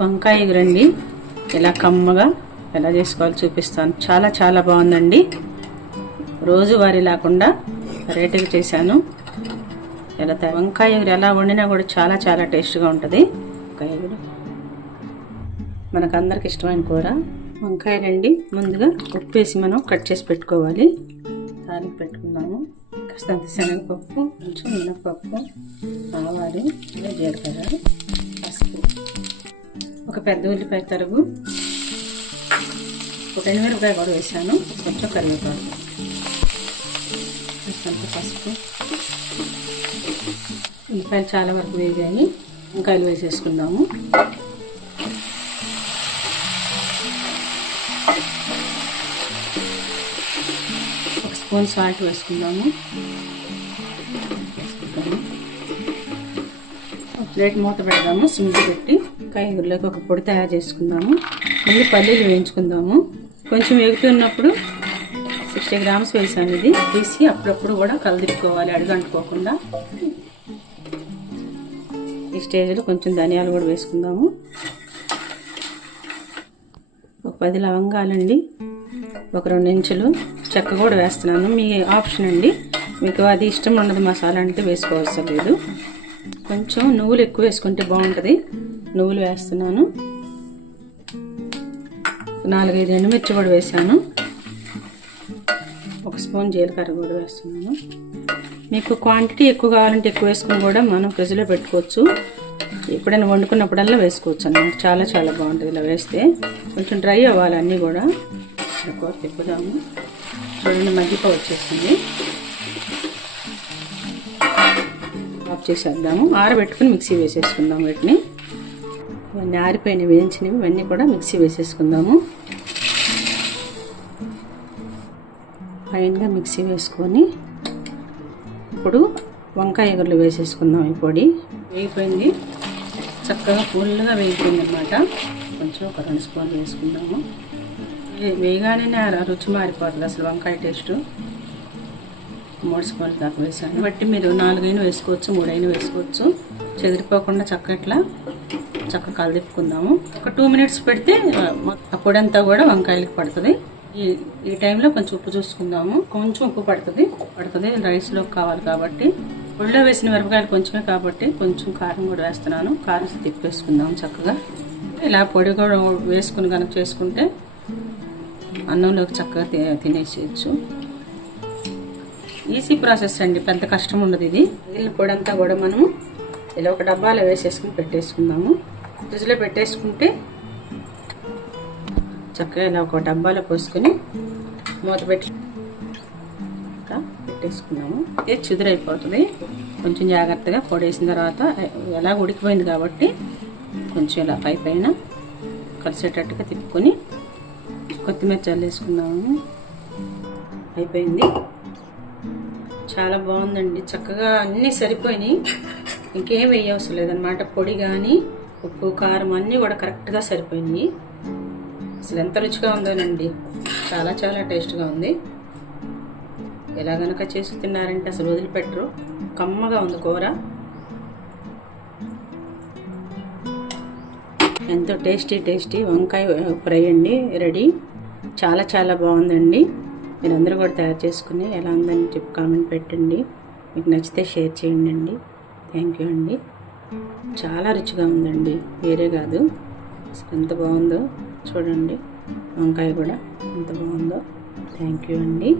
వంకాయ ఎగురండి ఎలా కమ్మగా ఎలా చేసుకోవాలో చూపిస్తాను. చాలా చాలా బాగుందండి. రోజువారీ లేకుండా వెరైటీగా చేశాను. ఎలా వంకాయ ఎగురు ఎలా వండినా కూడా చాలా చాలా టేస్ట్గా ఉంటుంది. వంకాయ ఎగురు మనకు అందరికి ఇష్టమైన కూర. వంకాయలండి ముందుగా ఉప్పు వేసి మనం కట్ చేసి పెట్టుకోవాలి. తాలింపు పెట్టుకుందాము. కాస్తంత శనగపప్పు, కొంచెం మినపప్పు, ఆవాలు, జీలకర్ర, పసుపు, ఒక పెద్ద ఉల్లిపాయ తరుగు, ఒక ఎండుమిరపకాయ కూడా వేసాను, కొంచెం కరివేపాకు, కాస్తంత పసుపు. ఉల్లిపాయలు చాలా వరకు వేగాయి. వంకాయలు వేసేసుకుందాము. ఒక స్పూన్ సాల్ట్ వేసుకుందాము. ప్లేట్ మూత పెడదాము. సిమ్లో పెట్టి వంకాయ ఎగురులోకి ఒక పొడి తయారు చేసుకుందాము. మళ్ళీ పల్లీలు వేయించుకుందాము. కొంచెం వేగుతున్నప్పుడు 60 గ్రామ్స్ వేసాను. ఇది తీసి అప్పుడప్పుడు కూడా కలదిప్పుకోవాలి, అడుగంటుకోకుండా. ఈ స్టేజ్లో కొంచెం ధనియాలు కూడా వేసుకుందాము. ఒక 10 లవంగాలండి, ఒక 2 ఇంచులు చెక్క కూడా వేస్తున్నాను. మీ ఆప్షన్ అండి, మీకు అది ఇష్టం ఉండదు మసాలా అంటే వేసుకోవాల్సిన లేదు. కొంచెం నువ్వులు ఎక్కువ వేసుకుంటే బాగుంటుంది. నువ్వులు వేస్తున్నాను. 4-5 ఎండుమిర్చి కూడా వేసాను. ఒక స్పూన్ జీలకర్ర కూడా వేస్తున్నాను. మీకు క్వాంటిటీ ఎక్కువ కావాలంటే ఎక్కువ వేసుకుని కూడా మనం ఫ్రిడ్జ్లో పెట్టుకోవచ్చు. ఎప్పుడైనా వండుకున్నప్పుడల్లా వేసుకోవచ్చు అన్నమాట. చాలా చాలా బాగుంటుంది ఇలా వేస్తే. కొంచెం డ్రై అవ్వాలి అన్నీ కూడా. కూర తిప్పుదాము. చూడండి మగ్గిపో వచ్చేసింది. ఆఫ్ చేసేద్దాము. ఆరబెట్టుకుని మిక్సీ వేసేసుకుందాము. వీటిని ఇవన్నీ ఆరిపోయినవి, వేయించినవి ఇవన్నీ కూడా మిక్సీ వేసేసుకుందాము. ఫైన్గా మిక్సీ వేసుకొని ఇప్పుడు వంకాయ ఎగురులు వేసేసుకుందాం. ఈ పొడి వేగిపోయింది, చక్కగా ఫుల్గా వేగిపోయింది అన్నమాట. కొంచెం ఒక 2 స్పూన్లు వేసుకుందాము. వేగానే రుచి మారిపోతుంది అసలు వంకాయ టేస్ట్. 3 స్పూన్లు దాకా వేసాను. బట్టి మీరు 4 అయినా వేసుకోవచ్చు, 3 అయినా వేసుకోవచ్చు. చెదిరిపోకుండా చక్కగా కలదిప్పుకుందాము. ఒక 2 మినిట్స్ పెడితే ఆ పొడి అంతా కూడా వంకాయలకి పడుతుంది. ఈ టైంలో కొంచెం ఉప్పు చూసుకుందాము. కొంచెం ఉప్పు పడుతుంది. రైస్లో కావాలి కాబట్టి. పొడిలో వేసిన మిరపకాయలు కొంచెమే కాబట్టి కొంచెం కారం కూడా వేస్తున్నాను. కారం తిప్పేసుకుందాము చక్కగా. ఇలా పొడి కూడా వేసుకుని కనుక చేసుకుంటే అన్నంలోకి చక్కగా తినేసేయచ్చు. ఈజీ ప్రాసెస్ అండి, పెద్ద కష్టం ఉండదు ఇది. మిగిలిన పొడి అంతా కూడా మనము ఇలా ఒక డబ్బాలో వేసేసుకుని పెట్టేసుకుందాము. ఫ్రిడ్జ్లో పెట్టేసుకుంటే చక్కగా ఇలా ఒక డబ్బాలో పోసుకొని మూత పెట్టి పెట్టేసుకున్నాము. ఇది చిదురైపోతుంది. కొంచెం జాగ్రత్తగా పొడి వేసిన తర్వాత ఎలా ఉడికిపోయింది కాబట్టి కొంచెం ఇలా పైన కలిసేటట్టుగా తిప్పుకొని కొత్తిమీర చల్లేసుకున్నాము. అయిపోయింది. చాలా బాగుందండి. చక్కగా అన్నీ సరిపోయినాయి. ఇంకేం వేయవసరం లేదనమాట. పొడి కానీ ఉప్పు కారం అన్నీ కూడా కరెక్ట్గా సరిపోయినాయి. అసలు ఎంత రుచిగా ఉందోనండి. చాలా చాలా టేస్ట్గా ఉంది. ఎలా గనక చేసి తిన్నారంటే అసలు వదిలిపెట్టరు. కమ్మగా ఉంది కూర. ఎంతో టేస్టీ వంకాయ ఫ్రై అండి రెడీ. చాలా చాలా బాగుందండి. మీరందరూ కూడా తయారు చేసుకుని ఎలా ఉందని చెప్పి కామెంట్ పెట్టండి. మీకు నచ్చితే షేర్ చేయండి అండి. థ్యాంక్ యూ అండి. చాలా రుచిగా ఉందండి, వేరే కాదు. అసలు ఎంత బాగుందో చూడండి. వంకాయ కూడా ఎంత బాగుందో. థ్యాంక్ యూ అండి.